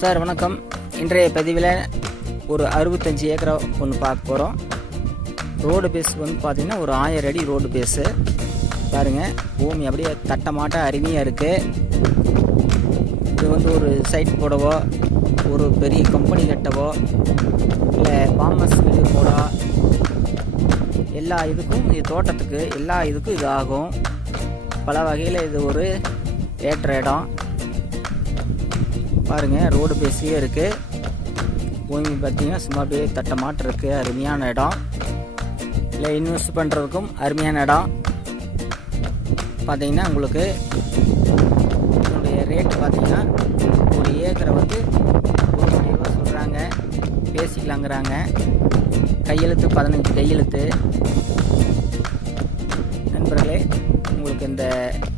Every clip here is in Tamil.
சார் வணக்கம். இன்றைய பதிவில் ஒரு 65 ஏக்கரா ஒன்று பார்க்க போகிறோம். ரோடு பேஸ் வந்து பார்த்திங்கன்னா ஒரு 1000 அடி ரோடு பேஸு. பாருங்கள், பூமி அப்படியே தட்டமாட்ட அருமையாக இருக்குது. இது வந்து ஒரு சைட் போடவோ, ஒரு பெரிய கம்பெனி கட்டவோ, இல்லை பாமஸ் வீடு போட, எல்லா இதுக்கும் இது தோட்டத்துக்கு எல்லா இதுக்கும் இது ஆகும். பல வகையில் இது ஒரு ஏற்ற இடம். பாருங்கள், ரோடு பேஸியே இருக்குது. பூமி பார்த்திங்கன்னா சும்மா அப்படியே தட்டமாட்டு இருக்குது. அருமையான இடம். இல்லை இன்வெஸ்ட் பண்ணுறதுக்கும் அருமையான இடம். பார்த்திங்கன்னா உங்களுக்கு இதனுடைய ரேட்டு பார்த்திங்கன்னா ஒரு ஏக்கரை வந்து 1 கோடி ரூபா சொல்கிறாங்க. பேசிக்கலாங்கிறாங்க. கையெழுத்து 15 கையெழுத்து. நண்பர்களே, உங்களுக்கு இந்த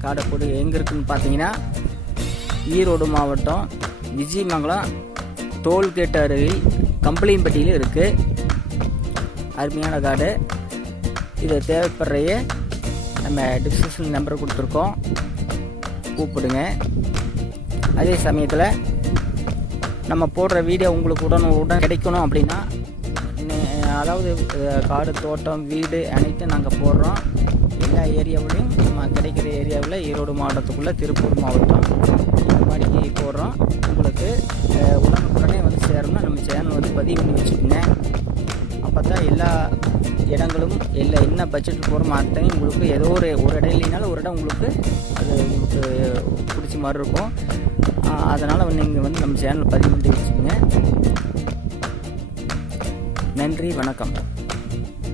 காடைக்கூடு எங்கே இருக்குதுன்னு பார்த்தீங்கன்னா ஈரோடு மாவட்டம் விஜயமங்கலம் டோல்கேட் அருகில் கம்பளியம்பட்டியில் இருக்குது. அருமையான காடு. இதை தேவைப்படுறைய நம்ம டிஸ்கிரிப்ஷன் நம்பர் கொடுத்துருக்கோம், கூப்பிடுங்க. அதே சமயத்தில் நம்ம போடுற வீடியோ உங்களுக்கு உடனுக்குடன் கிடைக்கணும் அப்படின்னா, அதாவது காடு, தோட்டம், வீடு அனைத்தும் நாங்கள் போடுறோம். எல்லா ஏரியாவிலையும் நம்ம கிடைக்கிற ஏரியாவில் ஈரோடு மாவட்டத்துக்குள்ளே திருப்பூர் மாவட்டம் இந்த மாதிரி போடுறோம். உங்களுக்கு உடனுக்குடனே வந்து சேரணும்னா நம்ம சேனல் வந்து பதிவு பண்ணி வச்சுக்கோங்க. அப்போ தான் எல்லா இடங்களும் என்ன பட்ஜெட்டில் போகிறோமோ அத்தனையும் உங்களுக்கு ஏதோ ஒரு இடம் ஒரு இடம் உங்களுக்கு அது உங்களுக்கு பிடிச்ச மாதிரி இருக்கும். அதனால் நீங்கள் வந்து நம்ம சேனல் பதிவு பண்ணி வச்சுக்கோங்க. நன்றி, வணக்கம்.